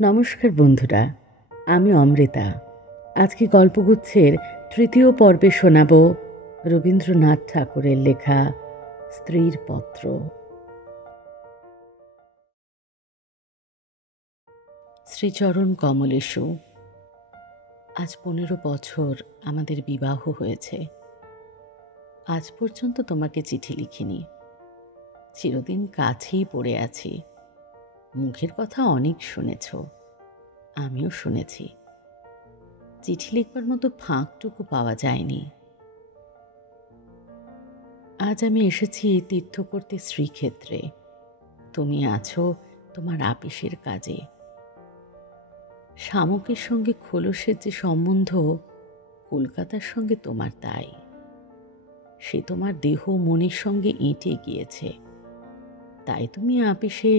নমস্কার বন্ধুরা, আমি অমৃতা। আজকে গল্পগুচ্ছের তৃতীয় পর্বে শোনাব রবীন্দ্রনাথ ঠাকুরের লেখা স্ত্রীর পত্র। শ্রীচরণ কমলেশু। আজ 15 বছর আমাদের বিবাহ হয়েছে। আজ পর্যন্ত তোমাকে চিঠি লিখিনি। চিরদিন কাছেই পড়ে আছি। মুখের কথা অনেক শুনেছ, আমিও শুনেছি। চিঠি লিখবার মতো ফাঁকটুকু পাওয়া যায়নি। আজ আমি এসেছি তীর্থ করতে শ্রীক্ষেত্রে। তুমি আছো তোমার আপিসের কাজে। শামুকের সঙ্গে খোলসের যে সম্বন্ধ, কলকাতার সঙ্গে তোমার তাই। সে তোমার দেহ মনের সঙ্গে এঁটে গিয়েছে। তাই তুমি আপিসে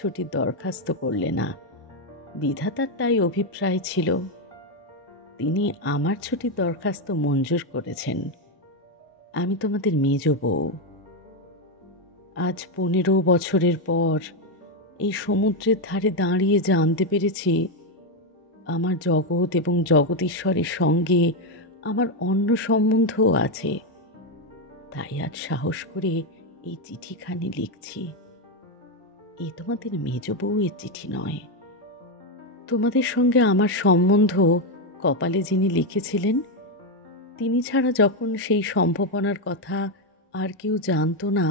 ছুটির দরখাস্ত করলে না। বিধাতার তাই অভিপ্রায় ছিল। তিনি আমার ছুটির দরখাস্ত মঞ্জুর করেছেন। আমি তোমাদের মেজ বউ। আজ 15 বছরের পর এই সমুদ্রের ধারে দাঁড়িয়ে জানতে পেরেছি আমার জগৎ এবং জগদীশ্বরের সঙ্গে আমার অন্য সম্বন্ধও আছে। তাই আজ সাহস করে এই চিঠিখানি লিখছি। এ তোমাদের মেজ বউয়ের চিঠি নয়। তোমাদের সঙ্গে আমার সম্বন্ধ কপালে যিনি লিখেছিলেন, তিনি ছাড়া যখন সেই সম্ভাবনার কথা আর কেউ জানতো না,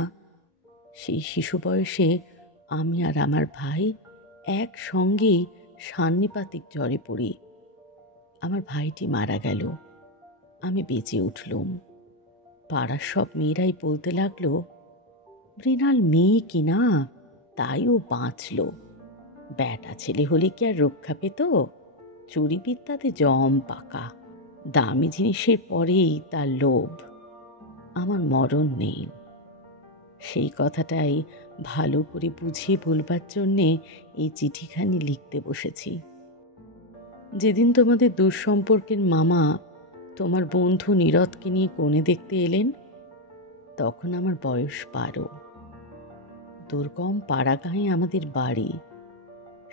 সেই শিশু বয়সে আমি আর আমার ভাই একসঙ্গেই সান্নিপাতিক জ্বরে পড়ি। আমার ভাইটি মারা গেল, আমি বেঁচে উঠলুম। পাড়ার সব মেয়েরাই বলতে লাগলো, মৃণাল মেয়ে কিনা, তাই ও বাঁচল। ব্যাটা ছেলে হলে কি আর রক্ষা পেত? চুরিবিদ্যাতে জম পাকা। দামি জিনিসের পরেই তার লোভ। আমার মরণ নেই। সেই কথাটাই ভালো করে বুঝিয়ে বলবার জন্যে এই চিঠিখানি লিখতে বসেছি। যেদিন তোমাদের দুঃসম্পর্কের মামা তোমার বন্ধু নীরদকে নিয়ে কনে দেখতে এলেন, তখন আমার বয়স 12। দুর্গম পাড়াগাঁয়ে আমাদের বাড়ি।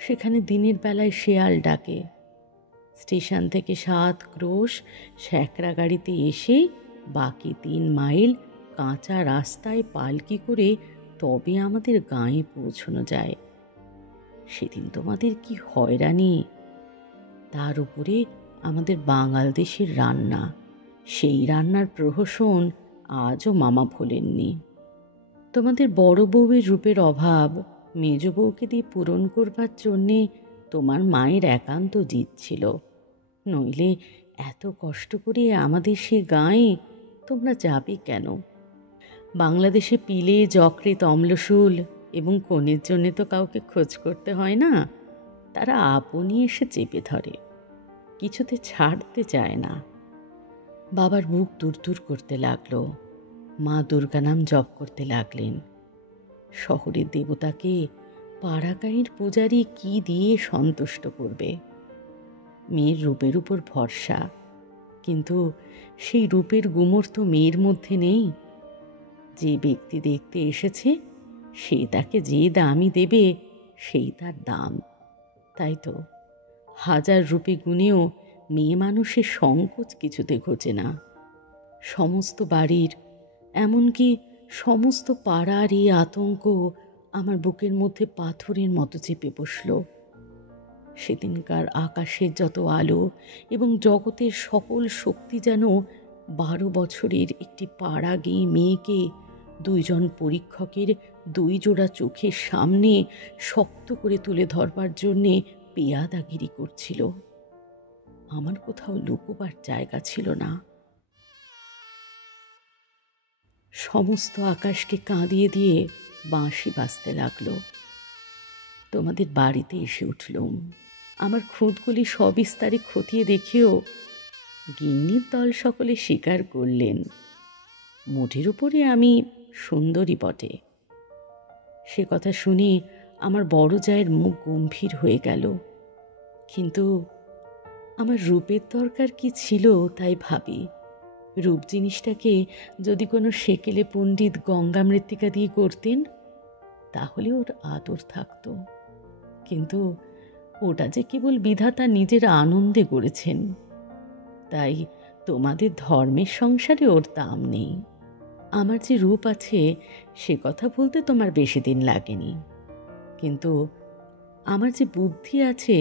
সেখানে দিনের বেলায় শেয়াল ডাকে। স্টেশন থেকে 7 ক্রোশ স্যাঁকড়া গাড়িতে এসে বাকি 3 মাইল কাঁচা রাস্তায় পালকি করে তবে আমাদের গাঁয়ে পৌঁছানো যায়। সেদিন তোমাদের কি হয়রানি! তার উপরে আমাদের বাঙাল দেশের রান্না। সেই রান্নার প্রহসন আজও মামা ভোলেননি। তোমাদের বড় বউয়ের রূপের অভাব মেজ বউকে দিয়ে পূরণ করবার জন্যে তোমার মায়ের একান্ত জিদ ছিল। নইলে এত কষ্ট করে আমাদের সে গাঁয়ে তোমরা যাবে কেন? বাংলাদেশে পিলে, যকৃৎ, অম্লশূল এবং কনের জন্যে তো কাউকে খোঁজ করতে হয় না। তারা আপনি এসে চেপে ধরে, কিছুতে ছাড়তে চায় না। বাবার বুক দূর করতে লাগলো। মা দুর্গা নাম জপ করতে লাগলেন। শহরের দেবতাকে পাড়াগাঁয়ের পূজারি কি দিয়ে সন্তুষ্ট করবে? মেয়ের রূপের উপর ভরসা, কিন্তু সেই রূপের গুমর তো মেয়ের মধ্যে নেই। যে ব্যক্তি দেখতে এসেছে সে তাকে যে দামই দেবে সেই তার দাম। তাই তো 1000 রূপে গুণেও মেয়ে মানুষের সংকোচ কিছুতে ঘোচে না। সমস্ত বাড়ির, এমনকি সমস্ত পাড়ার এই আতঙ্ক আমার বুকের মধ্যে পাথরের মতো চেপে বসল। সেদিনকার আকাশের যত আলো এবং জগতের সকল শক্তি যেন 12 বছরের একটি পাড়াগী মেয়েকে 2 জন পরীক্ষকের 2 জোড়া চোখের সামনে শক্ত করে তুলে ধরবার জন্যে পেয়াদাগিরি করছিল। আমার কোথাও লুকোবার জায়গা ছিল না। সমস্ত আকাশকে কাঁদিয়ে দিয়ে বাঁশি বাজতে লাগলো। তোমাদের বাড়িতে এসে উঠলুম। আমার খুঁতগুলি সবিস্তারে খতিয়ে দেখেও গিন্নির দল সকলে স্বীকার করলেন, মোটের উপরে আমি সুন্দরী বটে। সে কথা শুনে আমার বড় জায়ের মুখ গম্ভীর হয়ে গেল। কিন্তু আমার রূপের দরকার কি ছিল তাই ভাবি। রূপ জিনিসটাকে যদি কোনো সেকেলে পণ্ডিত গঙ্গা মৃত্তিকা দিয়ে করতেন তাহলে ওর আদর থাকত। কিন্তু ওটা যে কেবল বিধাতা নিজের আনন্দে গড়েছেন, তাই তোমাদের ধর্মের সংসারে ওর দাম নেই। আমার যে রূপ আছে সে কথা বলতে তোমার বেশি দিন লাগেনি, কিন্তু আমার যে বুদ্ধি আছে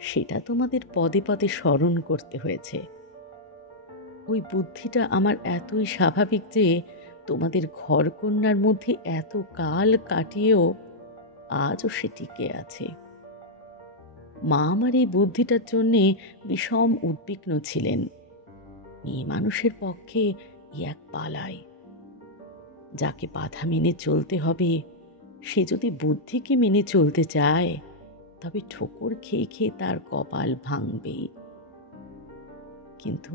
সেটা তোমাদের পদে পদে স্মরণ করতে হয়েছে। ওই বুদ্ধিটা আমার এতই স্বাভাবিক যে তোমাদের ঘরকন্যার মধ্যে এত কাল কাটিয়েও আজও সে টিকে আছে। মা আমার এই বুদ্ধিটার জন্যে বিষম উদ্বিগ্ন ছিলেন। মেয়ে মানুষের পক্ষে এক পালায়। যাকে বাধা মেনে চলতে হবে সে যদি বুদ্ধিকে মেনে চলতে চায় তবে ঠোকর খেয়ে খেয়ে তার কপাল ভাঙবেই। কিন্তু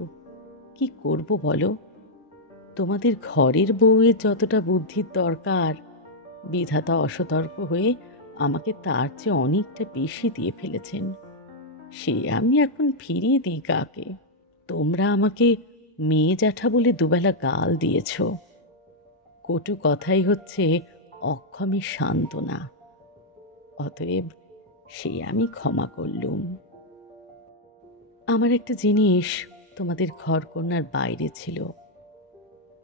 কি করব বলো? তোমাদের ঘরের বউয়ের যতটা বুদ্ধির দরকার, বিধাতা অসতর্ক হয়ে আমাকে তার চেয়ে অনেকটা বেশি দিয়ে ফেলেছেন। সে আমি এখন ফিরিয়ে দিই কাকে? তোমরা আমাকে মেয়ে জ্যাঠা বলে দুবেলা গাল দিয়েছ। কটু কথাই হচ্ছে অক্ষমের সান্ত্বনা। অতএব সে আমি ক্ষমা করলুম। আমার একটা জিনিস তোমাদের ঘরকন্যার বাইরে ছিল,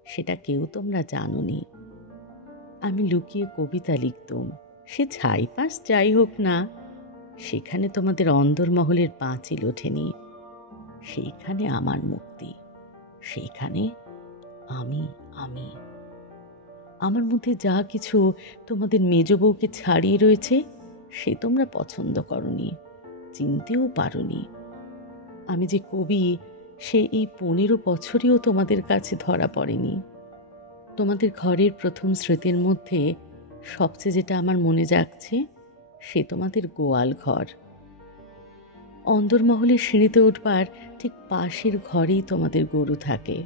সেটা কেউ তোমরা জানোনি। আমি লুকিয়ে কবিতা লিখতুম। সে ছাইপাশ যাই হোক না, সেখানে তোমাদের অন্দরমহলের পাঁচিল ওঠেনি। সেইখানে আমার মুক্তি, সেইখানে আমি আমি আমার মধ্যে যা কিছু তোমাদের মেজ বউকে ছাড়িয়ে রয়েছে সে তোমরা পছন্দ করনি, চিনতেও পারোনি। আমি যে কবি সে এই 15 বছরেও তোমাদের কাছে ধরা পড়েনি। তোমাদের ঘরের প্রথম স্মৃতির মধ্যে সবচেয়ে যেটা আমার মনে জাগছে সে তোমাদের গোয়াল ঘর। অন্দরমহলের সিঁড়িতে উঠবার ঠিক পাশের ঘরেই তোমাদের গরু থাকে।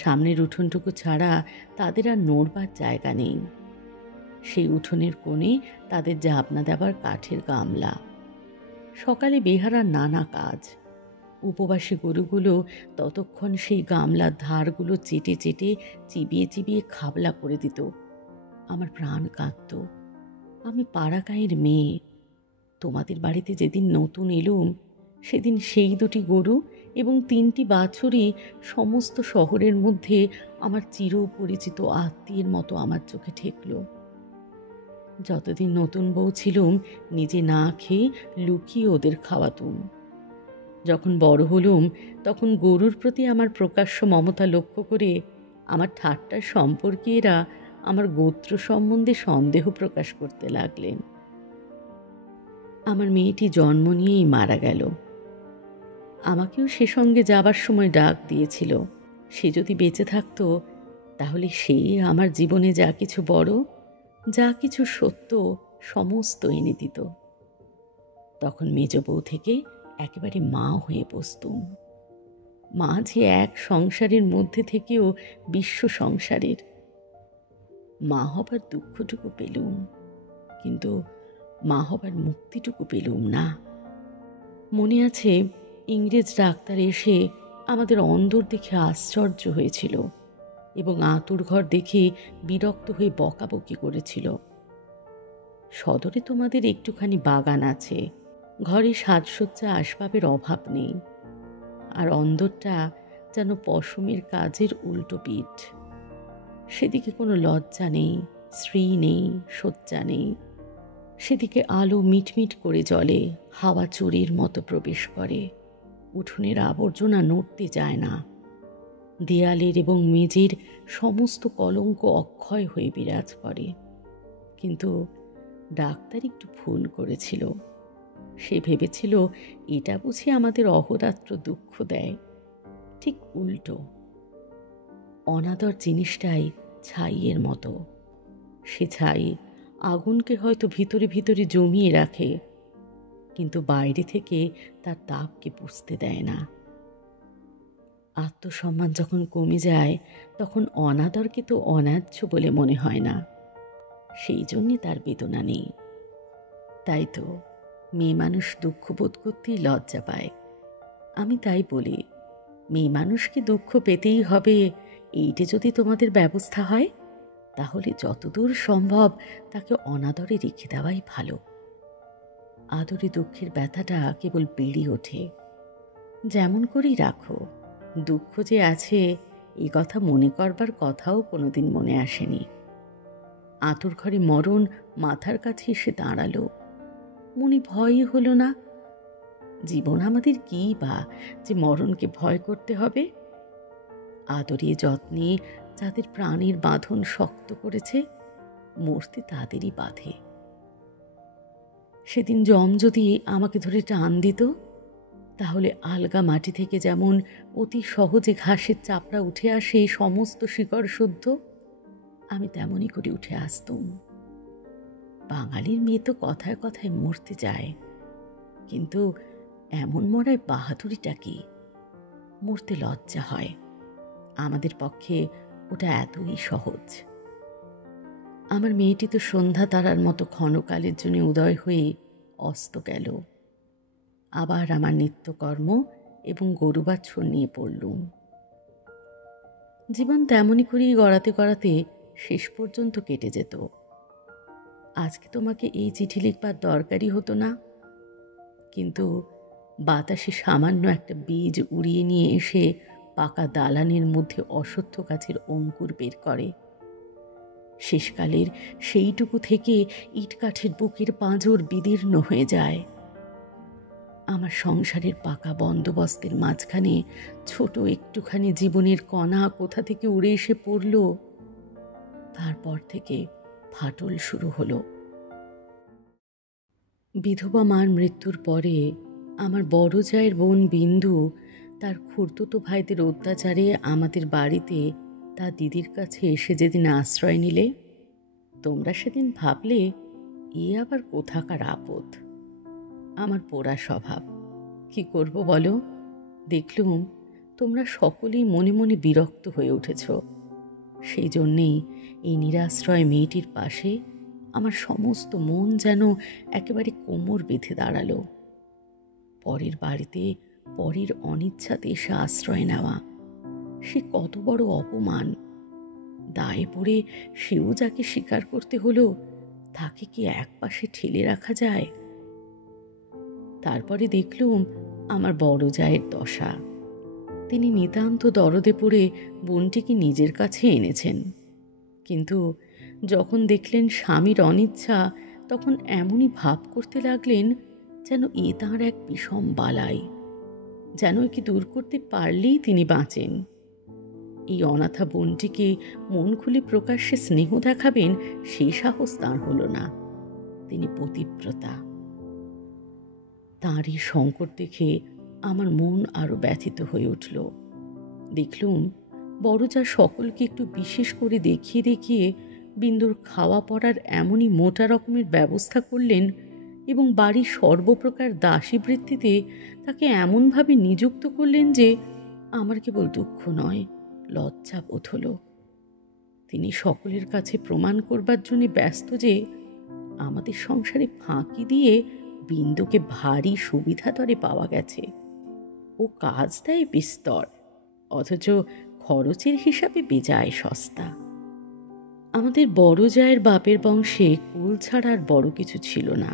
সামনের উঠোনটুকু ছাড়া তাদের আর নড়বার জায়গা নেই। সেই উঠোনের কোণে তাদের জাবনা দেবার কাঠের গামলা। সকালে বেহারার নানা কাজ। উপবাসী গরুগুলো ততক্ষণ সেই গামলার ধারগুলো চেটে চেটে চিবিয়ে চিবিয়ে খাবলা করে দিত। আমার প্রাণ কাঁদত। আমি পাড়া গাঁয়ের মেয়ে। তোমাদের বাড়িতে যেদিন নতুন এলুম সেদিন সেই 2টি গরু এবং 3টি বাছুরই সমস্ত শহরের মধ্যে আমার চিরপরিচিত আত্মীয়ের মতো আমার চোখে ঠেকল। যতদিন নতুন বউ ছিলুম নিজে না খেয়ে লুকিয়ে ওদের খাওয়াতুম। যখন বড় হলুম তখন গরুর প্রতি আমার প্রকাশ্য মমতা লক্ষ্য করে আমার ঠাট্টার সম্পর্কীয়রা আমার গোত্র সম্বন্ধে সন্দেহ প্রকাশ করতে লাগলেন। আমার মেয়েটি জন্ম নিয়েই মারা গেল। আমাকেও সে সঙ্গে যাবার সময় ডাক দিয়েছিল। সে যদি বেঁচে থাকতো তাহলে সে আমার জীবনে যা কিছু বড়, যা কিছু সত্য সমস্ত এনে দিত। তখন মেজ বউ থেকে একেবারে মা হয়ে বসতুম। মা যে এক সংসারের মধ্যে থেকেও বিশ্ব সংসারের। মা হবার দুঃখটুকু পেলুম, কিন্তু মা হবার মুক্তিটুকু পেলুম না। মনে আছে ইংরেজ ডাক্তার এসে আমাদের অন্দর দেখে আশ্চর্য হয়েছিল এবং আঁতুর ঘর দেখে বিরক্ত হয়ে বকাবকি করেছিল। সদরে তোমাদের একটুখানি বাগান আছে, ঘরে সাজসজ্জা আসবাবের অভাব নেই, আর অন্দরটা যেন পশমের কাজের উল্টো পিঠ। সেদিকে কোনো লজ্জা নেই, স্ত্রী নেই, শয্যা নেই। সেদিকে আলো মিটমিট করে জ্বলে, হাওয়া চোরের মতো প্রবেশ করে। উঠোনের আবর্জনা নড়তে যায় না। দেয়ালের এবং মেঝের সমস্ত কলঙ্ক অক্ষয় হয়ে বিরাজ করে। কিন্তু ডাক্তার একটু ভুল করেছিল। সে ভেবেছিল এটা বুঝি আমাদের অহোরাত্র দুঃখ দেয়। ঠিক উল্টো। অনাদর জিনিসটাই ছাইয়ের মতো। সে ছাই আগুনকে হয়তো ভিতরে ভিতরে জমিয়ে রাখে, কিন্তু বাইরে থেকে তার তাপকে বুঝতে দেয় না। আত্মসম্মান যখন কমে যায় তখন অনাদরকে তো অন্যায্য বলে মনে হয় না। সেই জন্যে তার বেদনা নেই। তাই তো মেয়ে মানুষ দুঃখ বোধ করতেই লজ্জা পায়। আমি তাই বলি, মেয়ে মানুষকে দুঃখ পেতেই হবে, এইটে যদি তোমাদের ব্যবস্থা হয় তাহলে যতদূর সম্ভব তাকে অনাদরে রেখে দেওয়াই ভালো। আদরে দুঃখের ব্যথাটা কেবল বেড়ে ওঠে। যেমন করেই রাখো, দুঃখ যে আছে এই কথা মনে করবার কথাও কোনোদিন মনে আসেনি। আঁতুর ঘরে মরণ মাথার কাছে এসে দাঁড়ালো, মনে ভয়ই হলো না। জীবন আমাদের কী বা যে মরণকে ভয় করতে হবে? আদরে যত্নে যাদের প্রাণের বাঁধন শক্ত করেছে, মরতে তাদেরই বাঁধে। সেদিন যম যদি আমাকে ধরে টান দিত, তাহলে আলগা মাটি থেকে যেমন অতি সহজে ঘাসের চাপড়া উঠে আসে সমস্ত শিকড় শুদ্ধ, আমি তেমনই করে উঠে আসতুম। বাঙালির মেয়ে তো কথায় কথায় মরতে যায়, কিন্তু এমন মরায় বাহাদুরিটা কি? মরতে লজ্জা হয়। আমাদের পক্ষে ওটা এতই সহজ। আমার মেয়েটি তো সন্ধ্যা তারার মতো ক্ষণকালের জন্য উদয় হয়ে অস্ত গেল। আবার আমার নিত্যকর্ম এবং গরু বাছুর নিয়ে পড়লুম। জীবন তেমনই করেই গড়াতে গড়াতে শেষ পর্যন্ত কেটে যেত। আজকে তোমাকে এই চিঠি লিখবার দরকারই হতো না, কিন্তু বাতাসে সামান্য একটা বীজ উড়িয়ে নিয়ে এসে পাকা দালানের মধ্যে অশ্বত্থ গাছের অঙ্কুর বের করে। শেষকালের সেইটুকু থেকে ইটকাঠের বুকের পাঁজর বিদীর্ণ হয়ে যায়। আমার সংসারের পাকা বন্দোবস্তের মাঝখানে ছোট একটুখানি জীবনের কণা কোথা থেকে উড়ে এসে পড়ল। তারপর থেকে ফাটল শুরু হলো। বিধবা মার মৃত্যুর পরে আমার বড় জায়ের বোন বিন্দু তার খুড়তুতো ভাইদের অত্যাচারে আমাদের বাড়িতে তার দিদির কাছে এসে যেদিন আশ্রয় নিলে, তোমরা সেদিন ভাবলে এ আবার কোথাকার আপদ। আমার পোড়া স্বভাব, কি করব বলো? দেখলুম তোমরা সকলেই মনে মনে বিরক্ত হয়ে উঠেছ। সেই জন্যেই এই নিরাশ্রয় মেয়েটির পাশে আমার সমস্ত মন যেন একেবারে কোমর বেঁধে দাঁড়ালো। পরের বাড়িতে পরের অনিচ্ছাতে এসে আশ্রয় নেওয়া, সে কত বড় অপমান! দায়ে পড়ে সেও যাকে স্বীকার করতে হলো, তাকে কি একপাশে ঠেলে রাখা যায়? তারপরে দেখলুম আমার বড় জায়ের দশা। তিনি নিতান্ত দরদে পড়ে বোনটিকে নিজের কাছে এনেছেন, কিন্তু যখন দেখলেন স্বামীর অনিচ্ছা, তখন এমনই ভাব করতে লাগলেন যেন এ তাঁর এক বিষম বালাই, যেন একে দূর করতে পারলেই তিনি বাঁচেন। এই অনাথা বোনটিকে মন খুলে প্রকাশ্যে স্নেহ দেখাবেন, সেই সাহস তাঁর হলো না। তিনি পতিব্রতা। তাঁরই সংকট দেখে আমার মন আরো ব্যথিত হয়ে উঠল। দেখলুম বড় যা সকলকে একটু বিশেষ করে দেখিয়ে দেখিয়ে বিন্দুর খাওয়া পড়ার এমনই মোটা রকমের ব্যবস্থা করলেন এবং বাড়ির সর্বপ্রকার দাসী বৃত্তিতে তাকে এমনভাবে নিযুক্ত করলেন যে আমার কেবল দুঃখ নয়, লজ্জা বোধ হলো। তিনি সকলের কাছে প্রমাণ করবার জন্য ব্যস্ত যে আমাদের সংসারে ফাঁকি দিয়ে বিন্দুকে ভারী সুবিধাতরে পাওয়া গেছে। ও কাজ দেয় বিস্তর, অথচ খরচের হিসাবে বেজায় সস্তা। আমাদের বড় জায়ের বাপের বংশে কুল ছাড়া আর বড় কিছু ছিল না,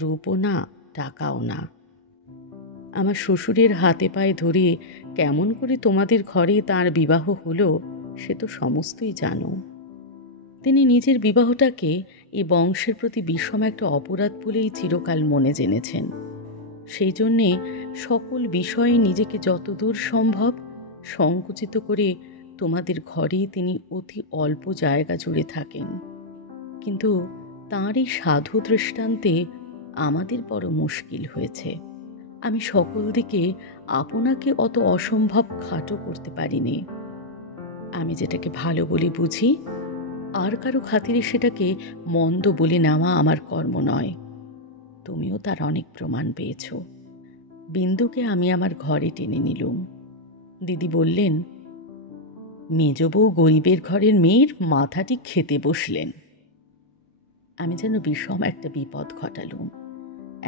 রূপও না, টাকাও না। আমার শ্বশুরের হাতে পায়ে ধরে কেমন করে তোমাদের ঘরে তার বিবাহ হলো সে তো সমস্তই জানো। তিনি নিজের বিবাহটাকে এই বংশের প্রতি বিষম একটা অপরাধ বলেই চিরকাল মনে জেনেছেন। সেই জন্যে সকল বিষয়ে নিজেকে যতদূর সম্ভব সংকুচিত করে তোমাদের ঘরে তিনি অতি অল্প জায়গা জুড়ে থাকেন। কিন্তু তাঁর এই সাধু দৃষ্টান্তে আমাদের বড় মুশকিল হয়েছে। আমি সকল দিকে আপনাকে অত অসম্ভব খাটো করতে পারিনি। আমি যেটাকে ভালো বলে বুঝি, আর কারো খাতিরে সেটাকে মন্দ বলে নেওয়া আমার কর্ম নয়। তুমিও তার অনেক প্রমাণ পেয়েছ। বিন্দুকে আমি আমার ঘরে টেনে নিলুম। দিদি বললেন, মেজ বউ গরিবের ঘরের মেয়ের মাথাটি খেতে বসলেন। আমি যেন বিষম একটা বিপদ ঘটালুম।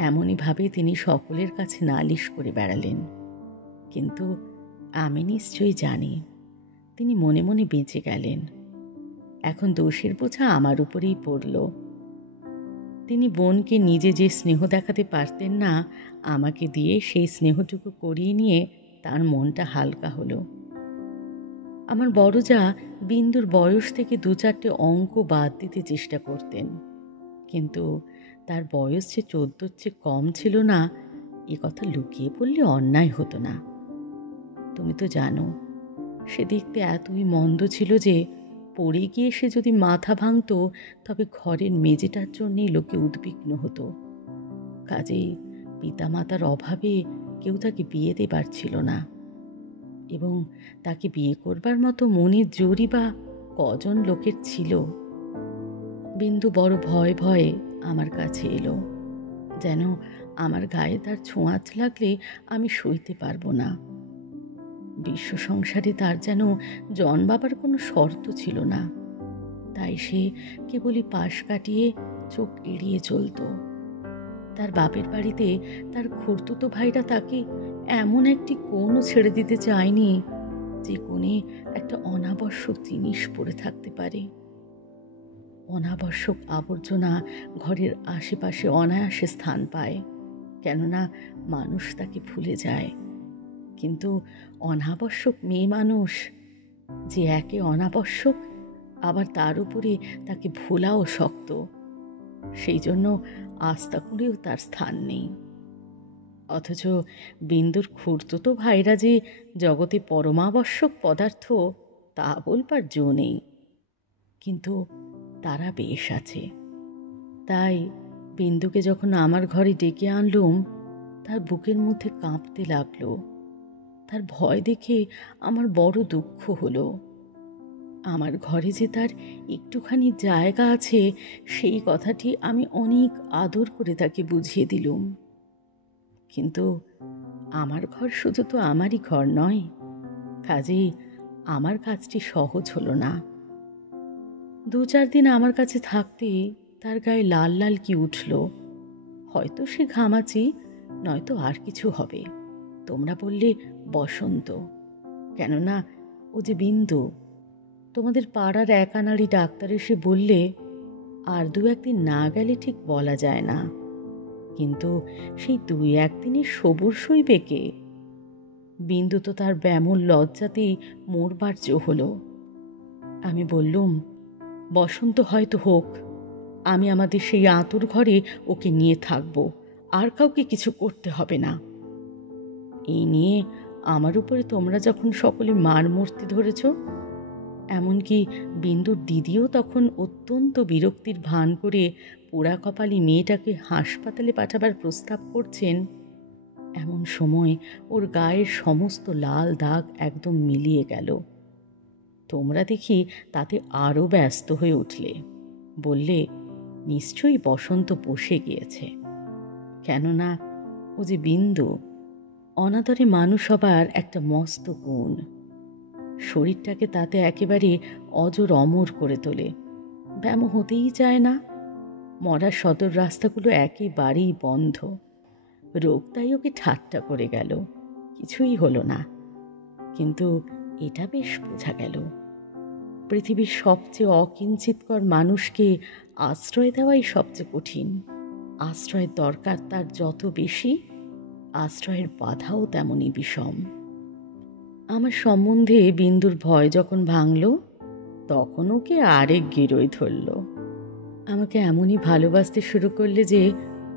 এমনইভাবে তিনি সকলের কাছে নালিশ করে বেড়ালেন, কিন্তু আমি নিশ্চয়ই জানি তিনি মনে মনে বেঁচে গেলেন। এখন দোষের বোঝা আমার উপরেই পড়ল। তিনি বোনকে নিজে যে স্নেহ দেখাতে পারতেন না, আমাকে দিয়ে সেই স্নেহটুকু করিয়ে নিয়ে তার মনটা হালকা হলো। আমার বড় যা বিন্দুর বয়স থেকে ২-৪টে অঙ্ক বাদ দিতে চেষ্টা করতেন, কিন্তু তার বয়স যে ১৪-র চেয়ে কম ছিল না, এ কথা লুকিয়ে পড়লে অন্যায় হতো না। তুমি তো জানো, সে দেখতে এতই মন্দ ছিল যে পড়ে গিয়ে সে যদি মাথা ভাঙত তবে ঘরের মেঝেটার জন্যেই লোকে উদ্বিগ্ন হতো। কাজেই পিতামাতার অভাবে কেউ তাকে বিয়ে দেবার ছিল না, এবং তাকে বিয়ে করবার মতো মনের জোরই বা কজন লোকের ছিল। বিন্দু বড় ভয়ে ভয়ে আমার কাছে এলো, যেন আমার গায়ে তার ছোঁয়াচ লাগলে আমি সইতে পারবো না। বিশ্ব সংসারে তার যেন জন্মাবার কোনো শর্ত ছিল না, তাই সে কেবলই পাশ কাটিয়ে চোখ এড়িয়ে চলত। তার বাপের বাড়িতে তার খুড়তুতো ভাইরা তাকে এমন একটি কোণও ছেড়ে দিতে চায়নি যে কোণে একটা অনাবশ্যক জিনিস পড়ে থাকতে পারে। অনাবশ্যক আবর্জনা ঘরের আশেপাশে অনায়াসে স্থান পায়, কেননা মানুষ তাকে ভুলে যায়। কিন্তু অনাবশ্যক মেয়ে মানুষ, যে একে অনাবশ্যক আবার তার উপরে তাকে ভোলাও শক্ত, সেই জন্য আস্থা করেও তার স্থান নেই। অথচ বিন্দুর খুড়তুতো ভাইরা যে জগতে পরমাবশ্যক পদার্থ, তা বলবার জো নেই, কিন্তু তারা বেশ আছে। তাই বিন্দুকে যখন আমার ঘরে ডেকে আনলুম, তার বুকের মধ্যে কাঁপতে লাগলো। তার ভয় দেখে আমার বড় দুঃখ হলো। আমার ঘরে যে তার একটুখানি জায়গা আছে, সেই কথাটি আমি অনেক আদর করে তাকে বুঝিয়ে দিলুম। কিন্তু আমার ঘর শুধু তো আমারই ঘর নয়, কাজেই আমার কাজটি সহজ হলো না। ২-৪ দিন আমার কাছে থাকতে তার গায়ে লাল লাল কি উঠল। হয়তো সে ঘামাচি, নয়তো আর কিছু হবে। তোমরা বললে বসন্ত, কেননা ও যে বিন্দু। তোমাদের পাড়ার একানাড়ি ডাক্তার এসে বললে আর ২-১ দিন না গেলে ঠিক বলা যায় না, কিন্তু সেই ২-১ দিনে সবুর সইবে কে? বিন্দু তো তার ব্যামোর লজ্জাতেই মরবার জো হলো। আমি বললুম, বসন্ত হয়তো হোক, আমি আমাদের সেই আঁতুর ঘরে ওকে নিয়ে থাকব, আর কাউকে কিছু করতে হবে না। এই নিয়ে আমার উপরে তোমরা যখন সকলে মার মূর্তি ধরেছ, এমনকি বিন্দুর দিদিও তখন অত্যন্ত বিরক্তির ভান করে পোড়া কপালি মেয়েটাকে হাসপাতালে পাঠাবার প্রস্তাব করছেন, এমন সময় ওর গায়ের সমস্ত লাল দাগ একদম মিলিয়ে গেল। তোমরা দেখি তাতে আরও ব্যস্ত হয়ে উঠলে, বললে নিশ্চয়ই বসন্ত বসে গিয়েছে, কেননা ও যে বিন্দু। অনাদরে মানুষ হবার একটা মস্ত গুণ, শরীরটাকে তাতে একেবারে অজর অমর করে তোলে। ব্যামো হতেই চায় না। মরার সদর রাস্তাগুলো একেবারেই বন্ধ। রোগ তাই ওকে ঠাট্টা করে গেল, কিছুই হলো না। কিন্তু এটা বেশ বোঝা গেল, পৃথিবীর সবচেয়ে অকিঞ্চিতকর মানুষকে আশ্রয় দেওয়াই সবচেয়ে কঠিন। আশ্রয়ের দরকার তার যত বেশি, আশ্রয়ের বাধাও তেমনই বিষম। আমার সম্বন্ধে বিন্দুর ভয় যখন ভাঙল, তখন ওকে আরেক গিরোয় ধরল। আমাকে এমনই ভালোবাসতে শুরু করলে যে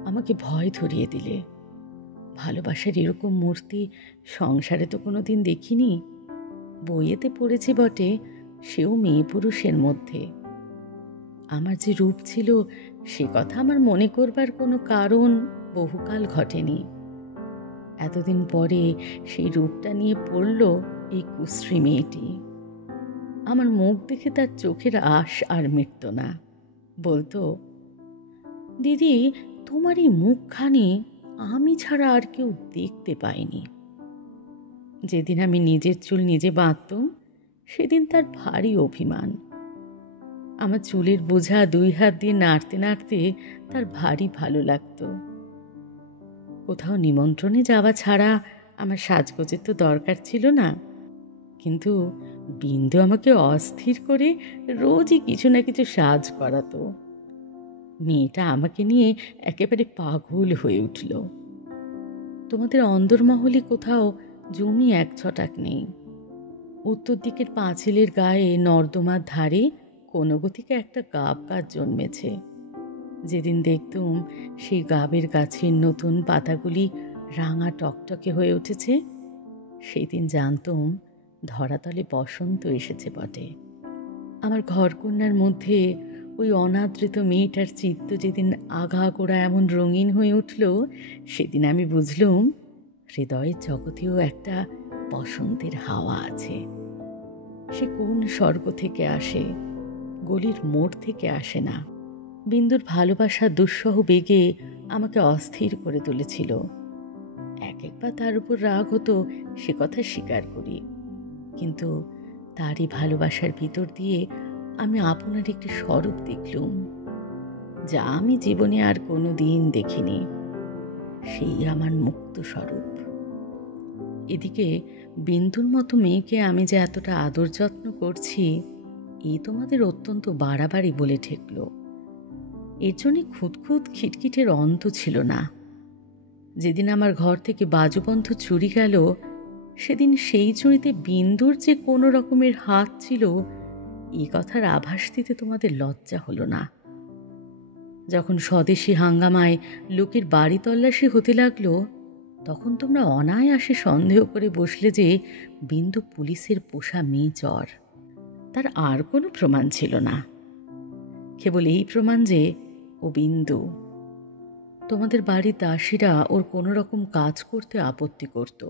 আমাকে ভয় ধরিয়ে দিলে। ভালোবাসার এরকম মূর্তি সংসারে তো কোনো দিন দেখিনি। বইয়েতে পড়েছি বটে, সেও মেয়ে পুরুষের মধ্যে। আমার যে রূপ ছিল সে কথা আমার মনে করবার কোনো কারণ বহুকাল ঘটেনি। এতদিন পরে সেই রূপটা নিয়ে পড়ল এই কুশ্রী মেয়েটি। আমার মুখ দেখে তার চোখের আশ আর মিটত না। বলতো, দিদি, তোমার এই মুখখানি আমি ছাড়া আর কেউ দেখতে পায়নি। যেদিন আমি নিজের চুল নিজে বাঁধতুম, সেদিন তার ভারী অভিমান। আমার চুলের বোঝা ২ হাত দিয়ে নাড়তে নাড়তে তার ভারী ভালো লাগতো। কোথাও নিমন্ত্রণে যাওয়া ছাড়া আমার সাজগোজের তো দরকার ছিল না, কিন্তু বিন্দু আমাকে অস্থির করে রোজই কিছু না কিছু সাজ করাতো। মেয়েটা আমাকে নিয়ে একেবারে পাগল হয়ে উঠল। তোমাদের অন্দরমহলে কোথাও জমি এক ছটাক নেই। উত্তর দিকের পাঁচিলের গায়ে নর্দমার ধারে কোনো গতিকে একটা গাব গাছ জন্মেছে। যেদিন দেখতুম সেই গাবের গাছের নতুন পাতাগুলি রাঙা টকটকে হয়ে উঠেছে, সেই দিন জানতুম ধরাতলে বসন্ত এসেছে বটে। আমার ঘরকন্যার মধ্যে ওই অনাদৃত মেয়েটার চিত্ত যেদিন আগাগোড়া এমন রঙিন হয়ে উঠল, সেদিন আমি বুঝলুম হৃদয়ের জগতেও একটা বসন্তের হাওয়া আছে। সে কোন স্বর্গ থেকে আসে, গলির মোড় থেকে আসে না। বিন্দুর ভালোবাসা দুঃসহ বেগে আমাকে অস্থির করে তুলেছিল। একবার তার উপর রাগ হতো, সে কথা স্বীকার করি, কিন্তু তারই ভালোবাসার ভিতর দিয়ে আমি আপনার একটি স্বরূপ দেখলুম, যা আমি জীবনে আর কোনো দিন দেখিনি। সেই আমার মুক্ত স্বরূপ। এদিকে বিন্দুর মতো মেয়েকে আমি যে এতটা আদর যত্ন করছি, এই তোমাদের অত্যন্ত বাড়াবাড়ি বলে ঠেকল। এর জন্যে খুঁতখুত খিটখিটের অন্ত ছিল না। যেদিন আমার ঘর থেকে বাজুবন্ধ চুরি গেল, সেদিন সেই চুরিতে বিন্দুর যে কোনো রকমের হাত ছিল, এই কথার আভাস দিতে তোমাদের লজ্জা হলো না। যখন স্বদেশী হাঙ্গামায় লোকের বাড়ি তল্লাশি হতে লাগলো, তখন তোমরা অনায়াসে সন্দেহ করে বসলে যে বিন্দু পুলিশের পোষা মেয়ে চর। তার আর কোনো প্রমাণ ছিল না, কেবল এই প্রমাণ যে ও বিন্দু। তোমাদের বাড়ির দাসীরা ওর কোনো রকম কাজ করতে আপত্তি করত।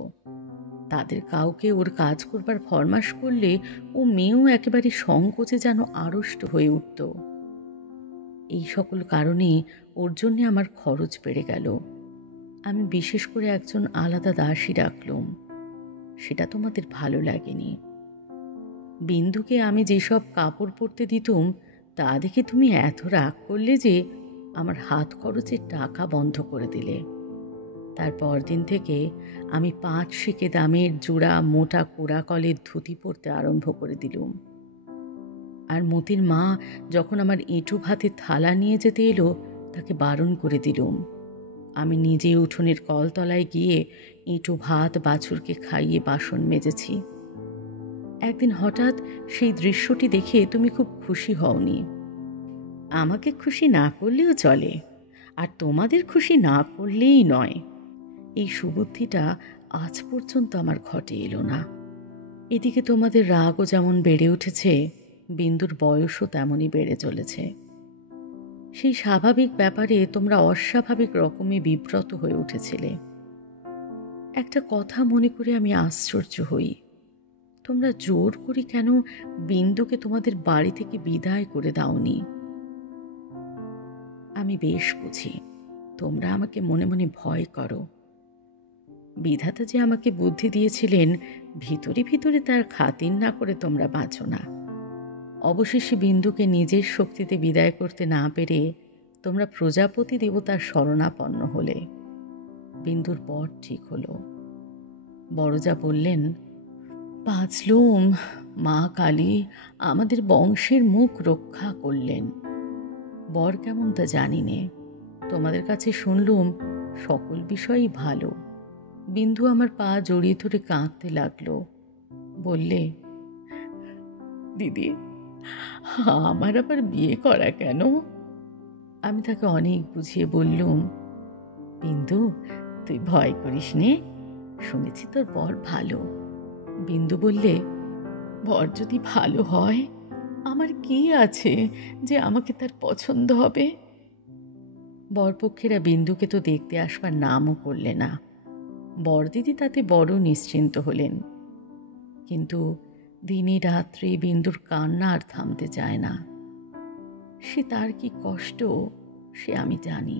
তাদের কাউকে ওর কাজ করবার ফরমাস করলে ও মেয়েও একেবারে সংকোচে যেন আড়ষ্ট হয়ে উঠত। এই সকল কারণে ওর জন্যে আমার খরচ বেড়ে গেল। আমি বিশেষ করে একজন আলাদা দাসী রাখলুম। সেটা তোমাদের ভালো লাগেনি। বিন্দুকে আমি যেসব কাপড় পরতে দিতুম, তা দেখে তুমি এত রাগ করলে যে আমার হাত খরচের টাকা বন্ধ করে দিলে। তারপর দিন থেকে আমি 5 শিকে দামের জোড়া মোটা কোড়া কলের ধুতি পরতে আরম্ভ করে দিলুম। আর মতির মা যখন আমার এঁটো ভাতে থালা নিয়ে যেতে এলো, তাকে বারণ করে দিলুম। আমি নিজে উঠোনের কলতলায় গিয়ে এঁটো ভাত বাছুরকে খাইয়ে বাসন মেজেছি। একদিন হঠাৎ সেই দৃশ্যটি দেখে তুমি খুব খুশি হওনি। আমাকে খুশি না করলেও চলে, আর তোমাদের খুশি না করলেই নয়, এই সুবুদ্ধিটা আজ পর্যন্ত আমার ঘটে এলো না। এদিকে তোমাদের রাগও যেমন বেড়ে উঠেছে, বিন্দুর বয়সও তেমনই বেড়ে চলেছে। সেই স্বাভাবিক ব্যাপারে তোমরা অস্বাভাবিক রকমে বিব্রত হয়ে উঠেছিলে। একটা কথা মনে করে আমি আশ্চর্য হই, তোমরা জোর করে কেন বিন্দুকে তোমাদের বাড়ি থেকে বিদায় করে দাওনি। আমি বেশ বুঝি তোমরা আমাকে মনে মনে ভয় করো। বিধাতা যে আমাকে বুদ্ধি দিয়েছিলেন, ভিতরে ভিতরে তার খাতির না করে তোমরা বাঁচো না। অবশেষে বিন্দুকে নিজের শক্তিতে বিদায় করতে না পেরে তোমরা প্রজাপতি দেবতার শরণাপন্ন হলে। বিন্দুর পর ঠিক হলো। বড়জা বললেন, বাঁচলুম, মা কালী আমাদের বংশের মুখ রক্ষা করলেন। বর কেমন তা জানি নে, তোমাদের কাছে শুনলুম সকল বিষয়ই ভালো। বিন্দু আমার পা জড়িয়ে ধরে কাঁদতে লাগলো। বললে, দিদি আমার আবার বিয়ে করা কেন? আমি তাকে অনেক বুঝিয়ে বললুম, বিন্দু তুই ভয় করিস নে, শুনেছি তোর বর ভালো। বিন্দু বললে, বর যদি ভালো হয় আমার কি আছে যে আমাকে তার পছন্দ হবে? বরপক্ষীরা বিন্দুকে তো দেখতে আসবার নামও করলে না। বরদিদি তাতে বড় নিশ্চিন্ত হলেন। কিন্তু দিনে রাত্রে বিন্দুর কান্না আর থামতে চায় না। সে তার কি কষ্ট সে আমি জানি।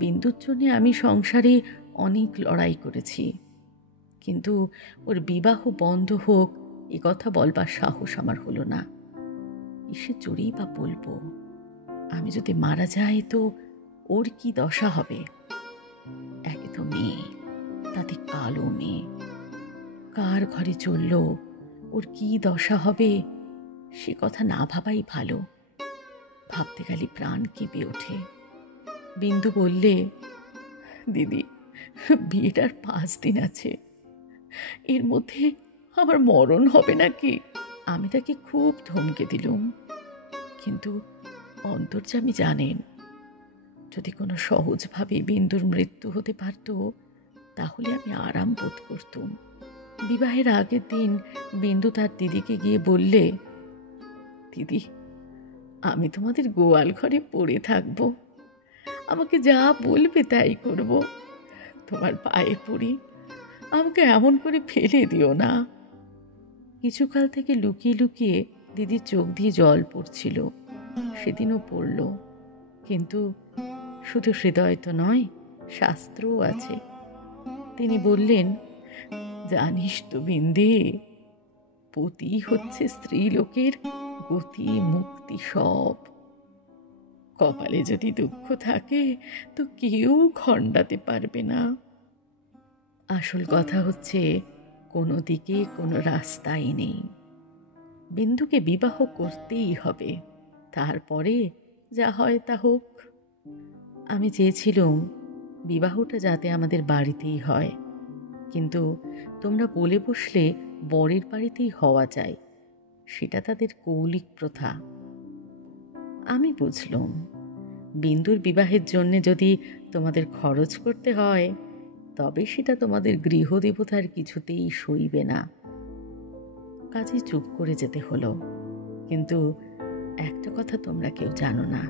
বিন্দুর জন্যে আমি সংসারে অনেক লড়াই করেছি, কিন্তু ওর বিবাহ বন্ধ হোক এ কথা বলবার সাহস আমার হলো না। এসে জোরেই বা বলবো, আমি যদি মারা যাই তো ওর কি দশা হবে? একে তো মেয়ে, তাতে কালো মেয়ে, কার ঘরে চলল ওর কি দশা হবে সে কথা না ভাবাই ভালো। ভাবতে গেলে প্রাণ কেঁপে ওঠে। বিন্দু বললে, দিদি, বিয়ের আর 5 দিন আছে, এর মধ্যে আমার মরণ হবে নাকি? আমি তাকে খুব ধমকে দিলুম, কিন্তু অন্তর্যামী জানেন, যদি কোনো সহজভাবে বিন্দুর মৃত্যু হতে পারত তাহলে আমি আরাম বোধ করতুম। বিবাহের আগের দিন বিন্দু তার দিদিকে গিয়ে বললে, দিদি, আমি তোমাদের গোয়াল ঘরে পড়ে থাকবো, আমাকে যা বলবে তাই করব, তোমার পায়ে পড়ি, আমাকে এমন করে ফেলে দিও না। কিছুকাল থেকে লুকিয়ে লুকিয়ে দিদির চোখ দিয়ে জল পড়ছিল। সেদিনও পড়ল, কিন্তু শুধু হৃদয় তো নয়, শাস্ত্রও আছে। তিনি বললেন, জানিস তো বিন্দি, পতি হচ্ছে স্ত্রীলোকের গতি মুক্তি সব। কপালে যদি দুঃখ থাকে তো কেউ খণ্ডাতে পারবে না। আসল কথা হচ্ছে, কোনো দিকে কোনো রাস্তাই নেই। বিন্দুকে বিবাহ করতেই হবে, তারপরে যা হয় তা হোক। আমি চেয়েছিলুম বিবাহটা যাতে আমাদের বাড়িতেই হয়, কিন্তু তোমরা বলে বসলে বরের বাড়িতেই হওয়া চাই, সেটা তাদের কৌলিক প্রথা। আমি বুঝলুম, বিন্দুর বিবাহের জন্যে যদি তোমাদের খরচ করতে হয় তবে সেটা তোমাদের গৃহদেবতার কিছুতেই সইবে না। কাজে চুপ করে যেতে হলো। কিন্তু একটা কথা তোমরা কেউ জানো না।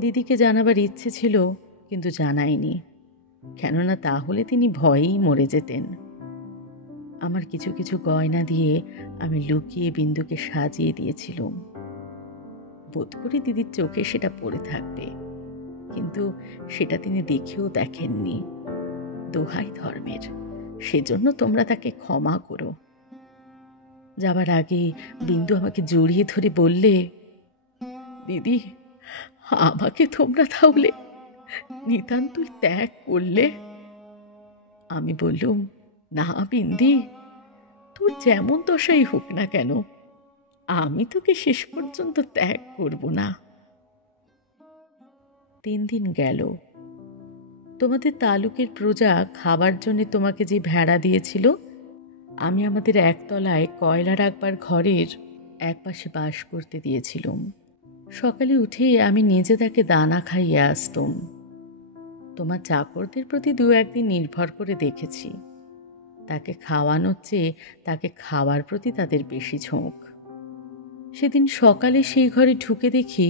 দিদিকে জানাবার ইচ্ছে ছিল, কিন্তু জানাইনি, কেননা তাহলে তিনি ভয়েই মরে যেতেন। আমার কিছু কিছু গয়না দিয়ে আমি লুকিয়ে বিন্দুকে সাজিয়ে দিয়েছিলুম। বোধ করি দিদির চোখে সেটা পড়ে থাকবে, কিন্তু সেটা তিনি দেখেও দেখেননি। দোহাই ধর্মের, সেজন্য তোমরা তাকে ক্ষমা করো। যাবার আগে বিন্দু আমাকে জড়িয়ে ধরে বললে, দিদি, আমাকে তোমরা তাহলে নিতান্তই ত্যাগ করলে? আমি বললুম, না বিন্দি, তোর যেমন দশাই হোক না কেন, আমি তোকে শেষ পর্যন্ত ত্যাগ করব না। 3 দিন গেল। তোমাদের তালুকের প্রজা খাবার জন্য তোমাকে যে ভেড়া দিয়েছিল, আমি আমাদের একতলায় কয়লা রাখবার ঘরের একপাশে বাস করতে দিয়েছিলুম। সকালে উঠে আমি নিজে তাকে দানা খাইয়ে আসতুম। তোমার চাকরদের প্রতি 2-1 দিন নির্ভর করে দেখেছি। তাকে খাওয়ানোর চেয়ে তাকে খাওয়ার প্রতি তাদের বেশি ঝোঁক। সেদিন সকালে সেই ঘরে ঢুকে দেখি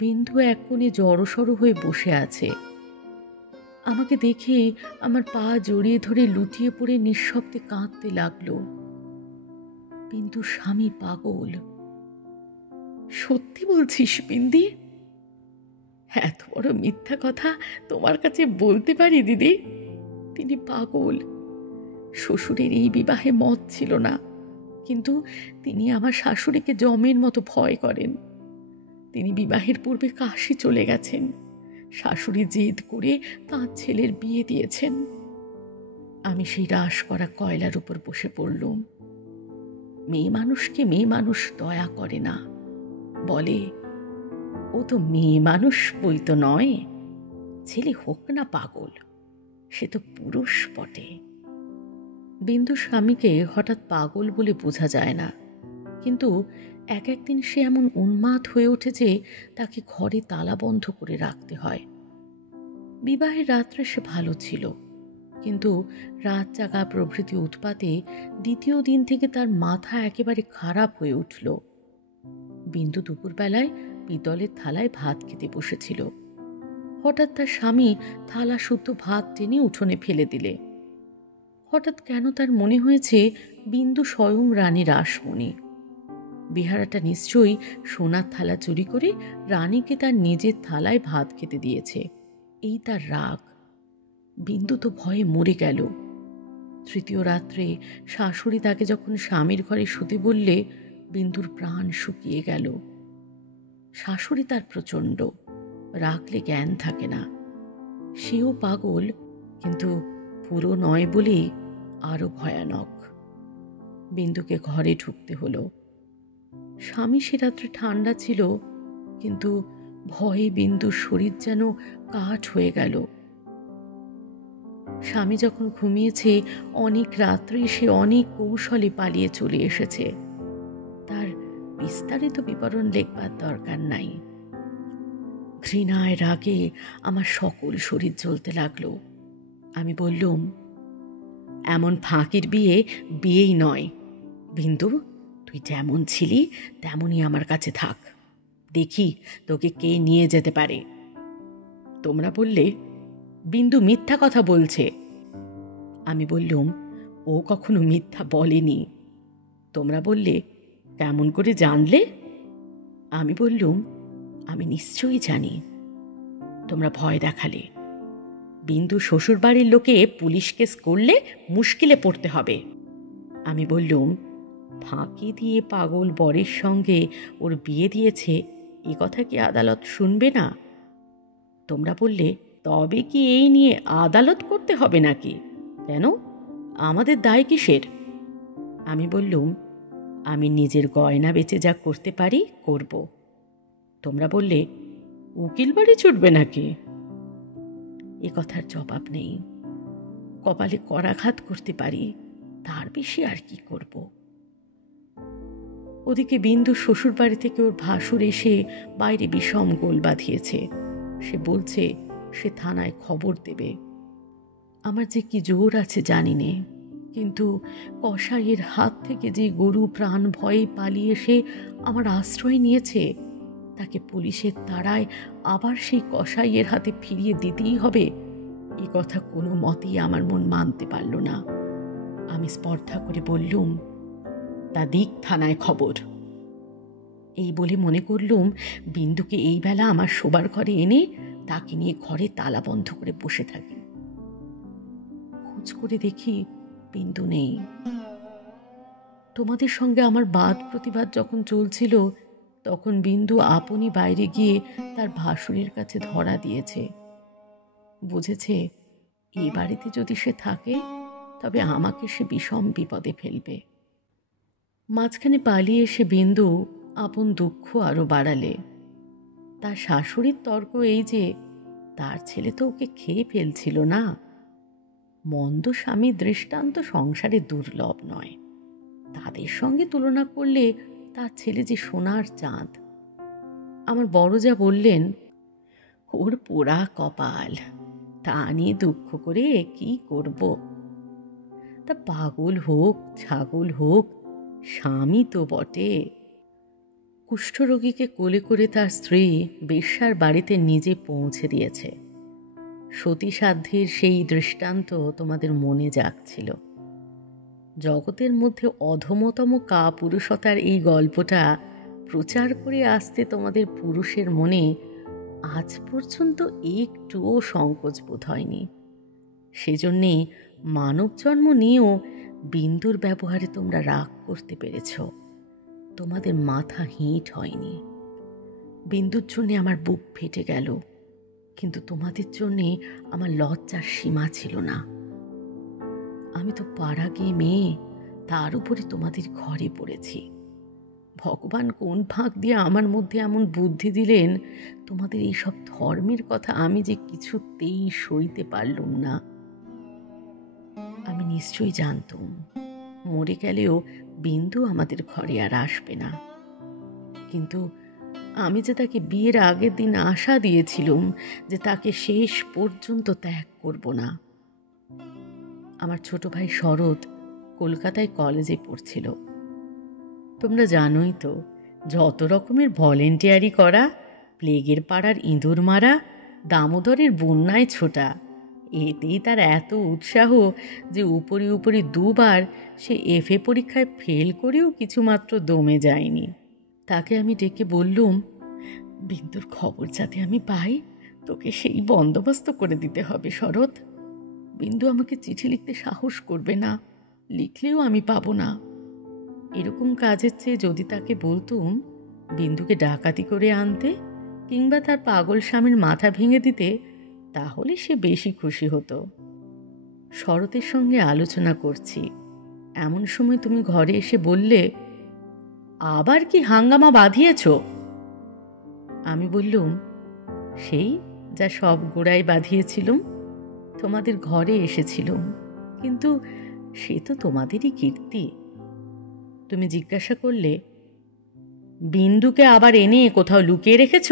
বিন্দু এক কোণে জড়সড় হয়ে বসে আছে। আমাকে দেখে আমার পা জড়িয়ে ধরে লুটিয়ে পড়ে নিঃশব্দে কাঁদতে লাগলো। বিন্দু স্বামী পাগল। সত্যি বলছিস বিন্দি? এত বড় মিথ্যা কথা তোমার কাছে বলতে পারি দিদি? তিনি পাগল। শ্বশুরের এই বিবাহে মত ছিল না, কিন্তু তিনি আমার শাশুড়িকে জমের মতো ভয় করেন। তিনি বিবাহের পূর্বে কাশী চলে গেছেন। শাশুড়ি জেদ করে তাঁর ছেলের বিয়ে দিয়েছেন। আমি সেই রাস করা কয়লার উপর বসে পড়লুম। মেয়ে মানুষকে মেয়ে মানুষ দয়া করে না, বলে, ও তো মেয়ে মানুষ বই তো নয়, ছেলে হোক না পাগল, সে তো পুরুষ বটে। বিন্দু স্বামীকে হঠাৎ পাগল বলে বোঝা যায় না, কিন্তু একদিন সে এমন উন্মাদ হয়ে ওঠে যে তাকে ঘরে তালা বন্ধ করে রাখতে হয়। বিবাহের রাত্রে সে ভালো ছিল, কিন্তু রাত জাগা প্রভৃতি উৎপাতে দ্বিতীয় দিন থেকে তার মাথা একেবারে খারাপ হয়ে উঠল। বিন্দু দুপুরবেলায় পিতলের থালায় ভাত খেতে বসেছিল। হঠাৎ তার স্বামী থালা শুদ্ধ ভাত টেনে উঠোনে ফেলে দিলে। হঠাৎ কেন তার মনে হয়েছে বিন্দু স্বয়ং রানী রাসমণি। বিহারাটা নিশ্চয়ই সোনার থালা চুরি করে রানীকে তার নিজের থালায় ভাত খেতে দিয়েছে, এই তার রাগ। বিন্দু তো ভয়ে মরে গেল। তৃতীয় রাত্রে শাশুড়ি তাকে যখন স্বামীর ঘরে শুতে বললে, বিন্দুর প্রাণ শুকিয়ে গেল। শাশুড়ি তার প্রচণ্ড, রাখলে জ্ঞান থাকে না। সেও পাগল, কিন্তু পুরো নয় বলে আরো ভয়ানক। বিন্দুকে ঘরে ঢুকতে হলো। স্বামী সে রাত্রে ঠান্ডা ছিল, কিন্তু ভয়ে বিন্দুর শরীর যেন কাঠ হয়ে গেল। স্বামী যখন ঘুমিয়েছে, অনেক রাত্রে সে অনেক কৌশলে পালিয়ে চলে এসেছে। তার বিস্তারিত বিবরণ লিখবার দরকার নাই। ঘৃণায় রাগে আমার সকল শরীর জ্বলতে লাগলো। আমি বললুম, এমন ফাঁকির বিয়েই নয়। বিন্দু, তুই যেমন ছিলি তেমনই আমার কাছে থাক, দেখি তোকে কে নিয়ে যেতে পারে। তোমরা বললে বিন্দু মিথ্যা কথা বলছে। আমি বললুম, ও কখনো মিথ্যা বলেনি। তোমরা বললে, কেমন করে জানলে? আমি বললুম, আমি নিশ্চয়ই জানি। তোমরা ভয় দেখালে। বিন্দু শ্বশুরবাড়ির লোকে পুলিশ কেস করলে মুশকিলে পড়তে হবে। আমি বললুম, ফাঁকি দিয়ে পাগল বরের সঙ্গে ওর বিয়ে দিয়েছে, এ কথা কি আদালত শুনবে না? তোমরা বললে, তবে কি এই নিয়ে আদালত করতে হবে নাকি? কেন, আমাদের দায় কিসের? আমি বললুম, আমি নিজের গয়না বেচে যা করতে পারি করব। তোমরা বললে, উকিল বাড়ি ছুটবে নাকি? এ কথার জবাব নেই। কপালে করাঘাত করতে পারি, তার বেশি আর কি করব। ওদিকে বিন্দু শ্বশুর বাড়ি থেকে ওর ভাসুর এসে বাইরে বিষম গোল বাঁধিয়েছে। সে বলছে সে থানায় খবর দেবে। আমার যে কি জোর আছে জানি নে, কিন্তু কসাইয়ের হাত থেকে যে গরু প্রাণ ভয়ে পালিয়ে এসে আমার আশ্রয় নিয়েছে, তাকে পুলিশের তাড়ায় আবার সেই কসাইয়ের হাতে ফিরিয়ে দিতেই হবে, এ কথা কোনো মতেই আমার মন মানতে পারল না। আমি স্পর্ধা করে বললুম, তা দিক থানায় খবর। এই বলে মনে করলুম বিন্দুকে এই বেলা আমার শোবার ঘরে এনে তাকে নিয়ে ঘরে তালা বন্ধ করে বসে থাকি। খোঁজ করে দেখি বিন্দু নেই। তোমাদের সঙ্গে আমার বাদ প্রতিবাদ যখন চলছিল, তখন বিন্দু আপনি বাইরে গিয়ে তার ভাসুরের কাছে ধরা দিয়েছে। বুঝেছে এই বাড়িতে যদি সে থাকে তবে আমাকে সে বিষম বিপদে ফেলবে। মাঝখানে পালিয়ে এসে বিন্দু আপন দুঃখ আরো বাড়ালে। তার শাশুড়ির তর্ক এই যে তার ছেলে তো ওকে খেয়ে ফেলছিল না। মন্দ স্বামী দৃষ্টান্ত সংসারে দুর্লভ নয়, তাদের সঙ্গে তুলনা করলে তার ছেলে যে সোনার চাঁদ। আমার বড় যা বললেন, ওর পোড়া কপাল, তা নিয়ে দুঃখ করে কি করব। তা পাগল হোক ছাগল হোক, স্বামী তো বটে। কুষ্ঠরোগীকে কোলে করে তার স্ত্রী বেশ্যার বাড়িতে নিজে পৌঁছে দিয়েছে। সতীসাধ্যের সেই দৃষ্টান্ত তোমাদের মনে জাগছিল। জগতের মধ্যে অধমতম কাপুরুষতার এই গল্পটা প্রচার করে আসতে তোমাদের পুরুষের মনে আজ পর্যন্ত একটুও সংকোচ বোধ হয়নি। সেজন্যে মানব জন্ম নিয়েও বিন্দুর ব্যবহারে তোমরা রাগ করতে পেরেছ। তোমাদের মাথা হিট হয়নি। বিন্দুর জন্যে আমার বুক ফেটে গেল, কিন্তু তোমাদের জন্যে আমার লজ্জার সীমা ছিল না। আমি তো পাড়া গিয়ে মেয়ে, তার উপরে তোমাদের ঘরে পড়েছি। ভগবান কোন ফাঁক দিয়ে আমার মধ্যে এমন বুদ্ধি দিলেন, তোমাদের এইসব ধর্মের কথা আমি যে কিছুতেই সইতে পারলুম না। আমি নিশ্চয়ই জানতুম মরে গেলেও বিন্দু আমাদের ঘরে আর আসবে না, কিন্তু আমি যে তাকে বিয়ের আগের দিন আশা দিয়েছিলুম যে তাকে শেষ পর্যন্ত ত্যাগ করব না। আমার ছোট ভাই শরৎ কলকাতায় কলেজে পড়ছিল। তোমরা জানোই তো, যত রকমের ভলেন্টিয়ারি করা, প্লেগের পাড়ার ইঁদুর মারা, দামোদরের বন্যায় ছোটা, এতেই তার এত উৎসাহ যে উপরি উপরি দুবার সে এফএ পরীক্ষায় ফেল করেও কিছুমাত্র দমে যায়নি। তাকে আমি ডেকে বললুম, বিন্দুর খবর যাতে আমি পাই, তোকে সেই বন্দোবস্ত করে দিতে হবে শরৎ। বিন্দু আমাকে চিঠি লিখতে সাহস করবে না, লিখলেও আমি পাবো না। এরকম কাজের চেয়ে যদি তাকে বলতুম বিন্দুকে ডাকাতি করে আনতে কিংবা তার পাগল স্বামীর মাথা ভেঙে দিতে, তাহলে সে বেশি খুশি হতো। শরতের সঙ্গে আলোচনা করছি, এমন সময় তুমি ঘরে এসে বললে, আবার কি হাঙ্গামা বাঁধিয়েছ? আমি বললুম, সেই যা সব গোড়ায় বাঁধিয়েছিলুম, তোমাদের ঘরে এসেছিলুম, কিন্তু সে তো তোমাদেরই কীর্তি। তুমি জিজ্ঞাসা করলে, বিন্দুকে আবার এনে কোথাও লুকিয়ে রেখেছ?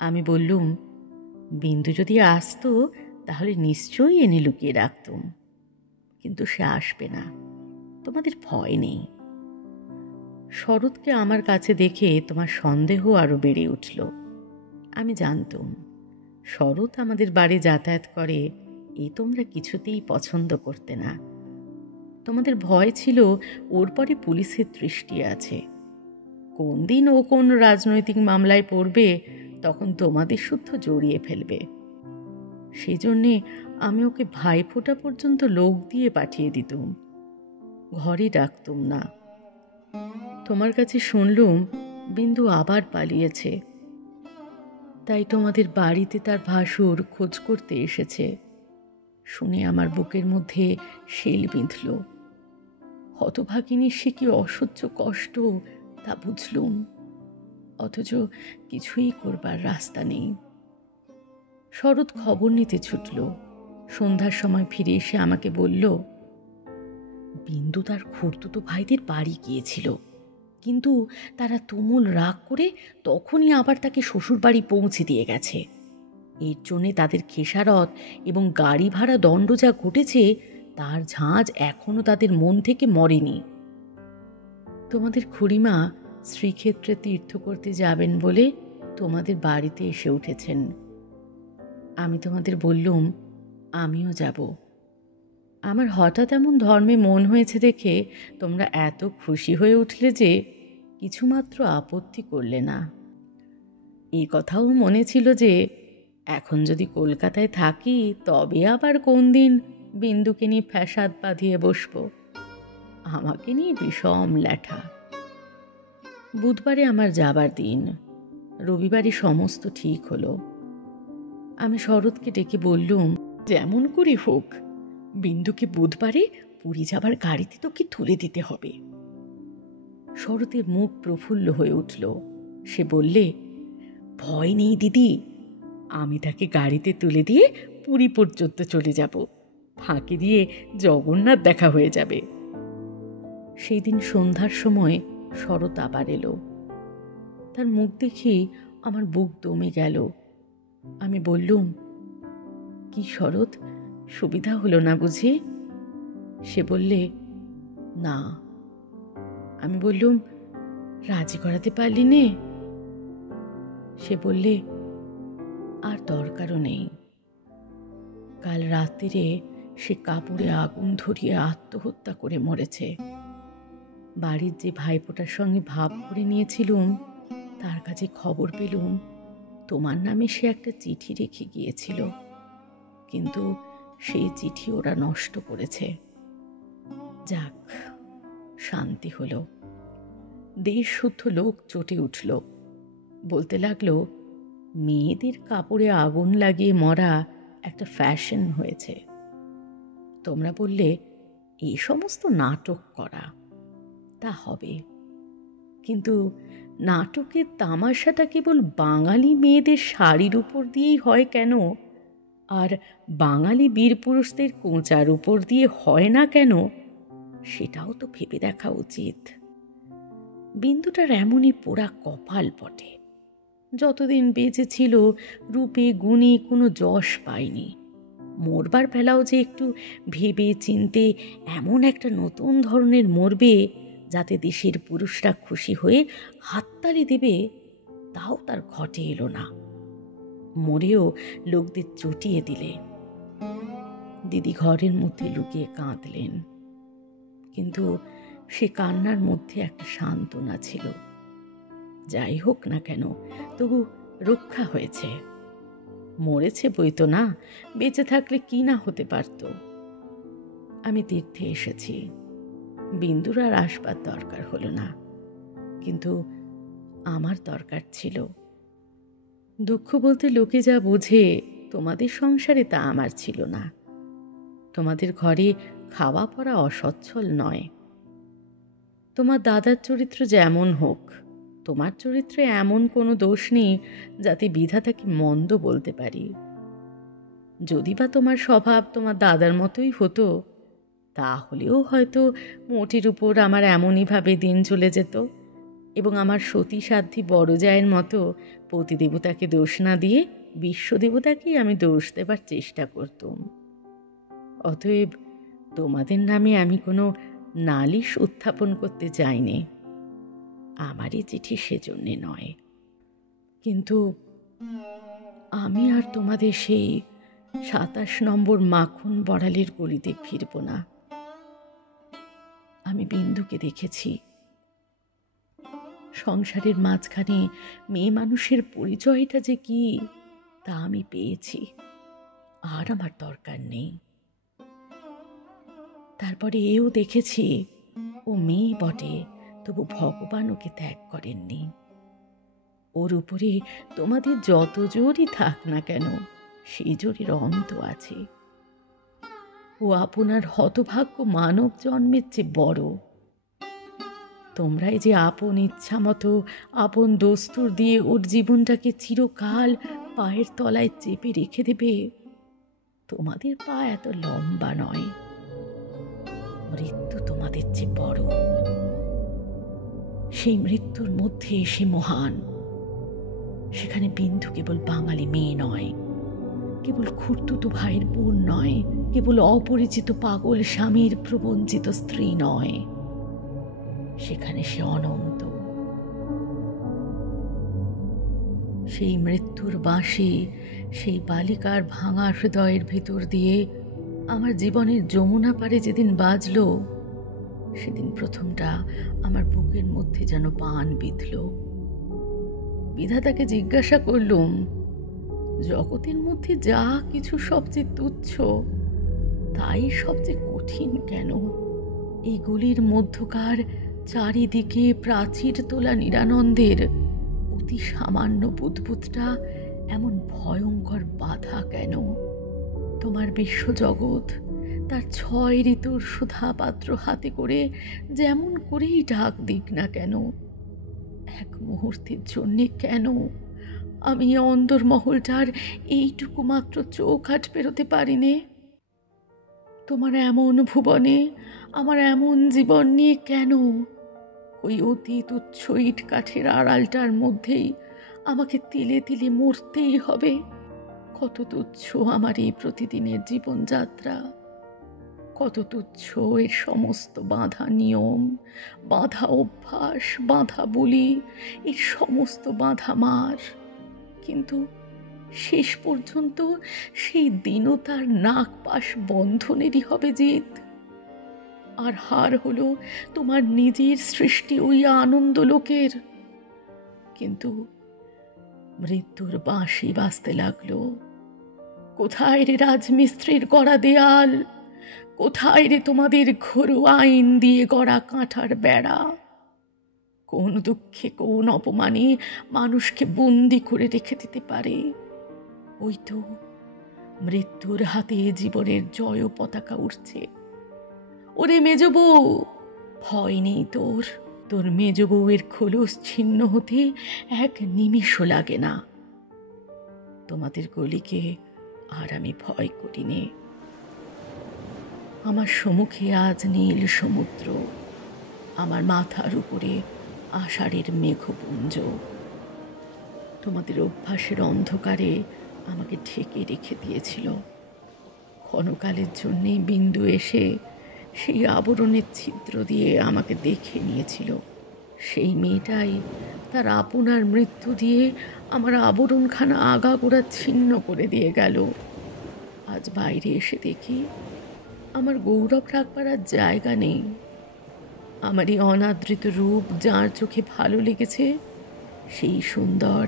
আমি বললুম, বিন্দু যদি আসতো তাহলে নিশ্চয়ই এনে লুকিয়ে রাখতুম, কিন্তু সে আসবে না, তোমাদের ভয় নেই। শরৎকে আমার কাছে দেখে তোমার সন্দেহ আরো বেড়ে উঠল। আমি জানতুম শরৎ আমাদের বাড়ি যাতায়াত করে, এ তোমরা কিছুতেই পছন্দ করতে না। তোমাদের ভয় ছিল ওর পরে পুলিশের দৃষ্টি আছে, কোন দিন ও কোন রাজনৈতিক মামলায় পড়বে, তখন তোমাদের শুদ্ধ জড়িয়ে ফেলবে। সেই জন্যে আমি ওকে ভাইফোঁটা পর্যন্ত লোক দিয়ে পাঠিয়ে দিতুম, ঘরে ডাকতুম না। তোমার কাছে শুনলুম বিন্দু আবার পালিয়েছে, তাই তোমাদের বাড়িতে তার ভাসুর খোঁজ করতে এসেছে। শুনে আমার বুকের মধ্যে শেল বিঁধল। হতভাগিনীর সে কি অসহ্য কষ্ট তা বুঝলুম, অথচ কিছুই করবার রাস্তা নেই। শরৎ খবর নিতে ছুটল। সন্ধ্যার সময় ফিরে এসে আমাকে বলল, বিন্দু তার খুড়তুতো ভাইদের বাড়ি গিয়েছিল, কিন্তু তারা তুমুল রাগ করে তখনই আবার তাকে শ্বশুর বাড়ি পৌঁছে দিয়ে গেছে। এর জন্যে তাদের খেসারত এবং গাড়ি ভাড়া দণ্ড যা ঘটেছে, তার ঝাঁজ এখনো তাদের মন থেকে মরেনি। তোমাদের খুড়িমা শ্রীক্ষেত্রে তীর্থ করতে যাবেন বলে তোমাদের বাড়িতে এসে উঠেছেন। আমি তোমাদের বললুম, আমিও যাব। আমার হঠাৎ এমন ধর্মে মন হয়েছে দেখে তোমরা এত খুশি হয়ে উঠলে যে কিছুমাত্র আপত্তি করলে না। এই কথাও মনে ছিল যে এখন যদি কলকাতায় থাকি তবে আবার কোন দিন বিন্দুকে নিয়ে ফ্যাসাদ বাঁধিয়ে বসব। আমাকে নিয়ে বিষম ল্যাঠা। বুধবারে আমার যাবার দিন, রবিবারে সমস্ত ঠিক হলো। আমি শরৎকে ডেকে বললুম, যেমন করে হোক বিন্দুকে বুধবারে পুরী যাবার গাড়িতে তোকে তুলে দিতে হবে। শরতের মুখ প্রফুল্ল হয়ে উঠল। সে বললে, ভয় নেই দিদি, আমি তাকে গাড়িতে তুলে দিয়ে পুরী পর্যন্ত চলে যাব, ফাঁকি দিয়ে জগন্নাথ দেখা হয়ে যাবে। সেই দিন সন্ধ্যার সময় শরৎ আবার এলো। তার মুখ দেখে আমার বুক দমে গেল। আমি বললুম, কি শরৎ, সুবিধা হলো না বুঝি? সে বললে, না। আমি বললুম, রাজি করাতে পারলি নে? সে বললে, আর দরকারও নেই। কাল রাত্রিরে সে কাপড়ে আগুন ধরিয়ে আত্মহত্যা করে মরেছে। বাড়ির যে ভাইপোটার সঙ্গে ভাব করে নিয়েছিলুম, তার কাছে খবর পেলুম তোমার নামে সে একটা চিঠি রেখে গিয়েছিল, কিন্তু সেই চিঠি ওরা নষ্ট করেছে। যাক, শান্তি হলো। দেশ শুদ্ধ লোক চটে উঠল, বলতে লাগলো, মেয়েদের কাপড়ে আগুন লাগিয়ে মরা একটা ফ্যাশন হয়েছে। তোমরা বললে এই সমস্ত নাটক করা, তা হবে, কিন্তু নাটকের তামাশাটা কেবল বাঙালি মেয়েদের শাড়ির উপর দিয়েই হয় কেন, আর বাঙালি বীর পুরুষদের কোঁচার উপর দিয়ে হয় না কেন, সেটাও তো ভেবে দেখা উচিত। বিন্দুটার এমনই পোড়া কপাল বটে, যতদিন বেঁচে ছিল রূপে গুণে কোনো যশ পায়নি। মরবার বেলাও যে একটু ভেবে চিনতে এমন একটা নতুন ধরনের মরবে যাতে দেশের পুরুষরা খুশি হয়ে হাততালি দেবে, তাও তার ঘটে এলো না। মরেও লোকদের চটিয়ে দিলে। দিদি ঘরের মধ্যে লুকিয়ে কাঁদলেন, কিন্তু সে কান্নার মধ্যে একটা সান্ত্বনা ছিল। যাই হোক না কেন, তবু রক্ষা হয়েছে। মরেছে বই তো না, বেঁচে থাকলে কি না হতে পারত। আমি তীর্থে এসেছি, বিন্দুর আর আসবার দরকার হলো না, কিন্তু আমার দরকার ছিল। দুঃখ বলতে লোকে যা বোঝে তোমাদের সংসারে তা আমার ছিল না। তোমাদের ঘরে খাওয়া পড়া অসচ্ছল নয়। তোমার দাদার চরিত্র যেমন হোক, তোমার চরিত্রে এমন কোনো দোষ নেই যাতে বিধাতাকে মন্দ বলতে পারি। যদি বা তোমার স্বভাব তোমার দাদার মতোই হতো, তাহলেও হয়তো মোটির উপর আমার এমনইভাবে দিন চলে যেত, এবং আমার সতী সাধ্বী বড় জায়ের মতো পতিদেবতাকে দোষ না দিয়ে বিশ্বদেবতাকেই আমি দোষ দেবার চেষ্টা করতুম। অতএব তোমাদের নামে আমি কোনো নালিশ উত্থাপন করতে চাইনি। আমারই চিঠি সেজন্যে নয়। কিন্তু আমি আর তোমাদের সেই ২৭ নম্বর মাখন বড়ালের গলিতে ফিরব না। আমি বিন্দুকে দেখেছি। সংসারের মাঝখানে মেয়ে মানুষের পরিচয়টা যে কি তা আমি পেয়েছি, আর আমার দরকার নেই। তারপরে এও দেখেছি, ও মেয়ে বটে, তবু ভগবান ওকে ত্যাগ করেননি। ওর উপরে তোমাদের যত জোরই থাক না কেন, সেই জোরের অন্ত আছে। ও আপনার হতভাগ্য মানব জন্মের চেয়ে বড়। তোমরাই যে আপন ইচ্ছা মতো আপন দস্তুর দিয়ে ওর জীবনটাকে চিরকাল পায়ের তলায় চেপে রেখে দেবে, তোমাদের পা এত লম্বা নয়। মৃত্যু তোমাদের চেয়ে বড়। সেই মৃত্যুর মধ্যে সে মহান। সেখানে বিন্দু কেবল বাঙালি মেয়ে নয়, কেবল খুড়তুতো ভাইয়ের বোন নয়, কেবল অপরিচিত পাগল স্বামীর প্রবঞ্চিত স্ত্রী নয়, সেখানে সে অনন্ত। সেই মৃত্যুর বাঁশি সেই বালিকার ভাঙা হৃদয়ের ভিতর দিয়ে আমার জীবনের যমুনা পারে যেদিন বাজল, সেদিন প্রথমটা আমার বুকের মধ্যে যেন বান বিঁধল। বিধাতাকে জিজ্ঞাসা করলুম, জগতের মধ্যে যা কিছু সবচেয়ে তুচ্ছ, তাই সবচেয়ে কঠিন কেন? এই গলির মধ্যকার চারিদিকে প্রাচীর তোলা নিরানন্দের অতি সামান্য বুদবুদটা এমন ভয়ঙ্কর বাধা কেন? তোমার বিশ্বজগৎ তার ৬ ঋতুর সুধা পাত্র হাতে করে যেমন করেই ডাক দিক না কেন, এক মুহূর্তের জন্যে কেন আমি অন্দরমহলটার এইটুকু মাত্র চৌকাঠ পেরোতে পারিনে? তোমার এমন ভুবনে আমার এমন জীবন নিয়ে কেন ওই অতি তুচ্ছ ইট কাঠের আড়ালটার মধ্যেই আমাকে তিলে তিলে মরতেই হবে? কত তুচ্ছ আমার এই প্রতিদিনের জীবনযাত্রা, কত তুচ্ছ এর সমস্ত বাঁধা নিয়ম, বাঁধা অভ্যাস, বাঁধা বুলি, এর সমস্ত বাঁধা মার। কিন্তু শেষ পর্যন্ত সেই দীনতার নাক পাশ বন্ধনেরই হবে জিত। আর হার হলো তোমার নিজের সৃষ্টি ওই আনন্দ লোকের। কিন্তু মৃত্যুর বাঁশি বাজতে লাগলো। কোথায় রে রাজমিস্ত্রির গড়া দেয়াল? কোথায় রে তোমাদের ঘরোয়া আইন দিয়ে গড়া কাঁটার বেড়া? কোন দুঃখে কোন অপমানে মানুষকে বন্দি করে রেখে দিতে পারে? ওই তো মৃত্যুর হাতে জীবনের জয় পতাকা উঠছে। ওরে মেজ বউ, ভয় নেই তোর। তোর মেজ বউয়ের খোলস ছিন্ন হতে এক নিমিষও লাগে না। তোমাদের গলিকে আর আমি ভয় করি নে। আমার সম্মুখে আজ নীল সমুদ্র, আমার মাথার উপরে আষাঢ়ের মেঘপুঞ্জ। তোমাদের অভ্যাসের অন্ধকারে আমাকে ঢেকে রেখে দিয়েছিল। ক্ষণকালের জন্যে বিন্দু এসে সেই আবরণের ছিদ্র দিয়ে আমাকে দেখে নিয়েছিল। সেই মেয়েটাই তার আপনার মৃত্যু দিয়ে আমার আবরণখানা আগাগোড়া ছিন্ন করে দিয়ে গেল। আজ বাইরে এসে দেখি আমার গৌরব রাখবার আর জায়গা নেই। আমার এই অনাদৃত রূপ যার চোখে ভালো লেগেছে, সেই সুন্দর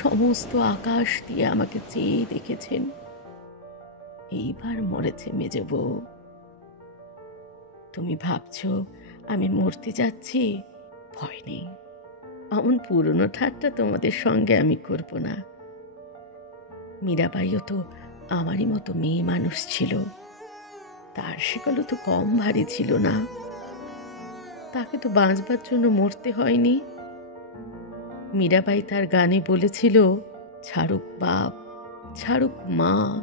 সমস্ত আকাশ দিয়ে আমাকে চেয়ে দেখেছেন। এইবার মরেছে মেজ বউ। তুমি ভাবছ আমি মরতে যাচ্ছি? ভয় নেই, এমন পুরনো ঠাট্টা তোমাদের সঙ্গে আমি করব না। মীরাবাইও তো আমারই মতো মেয়ে মানুষ ছিল, তার সেগুলো তো কম ভারী ছিল না। তাকে তো বাঁচবার জন্য মরতে হয়নি। মীরাবাই তার গানে বলেছিল, ছাড়ুক বাপ, ছাড়ুক মা,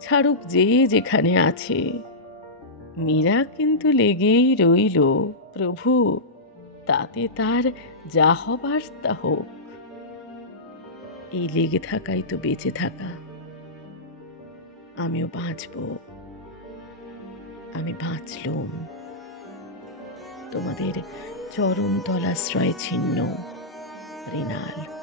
ছাড়ুক যে যেখানে আছে। মীরা কিন্তু লেগেই রইল, প্রভু তাতে তার যা হবার তা হোক। এই লেগে থাকাই তো বেঁচে থাকা। আমিও বাঁচব, আমি বাঁচলুম। তোমাদের চরণ তলাশ্রয় ছিন্ন, মৃণাল।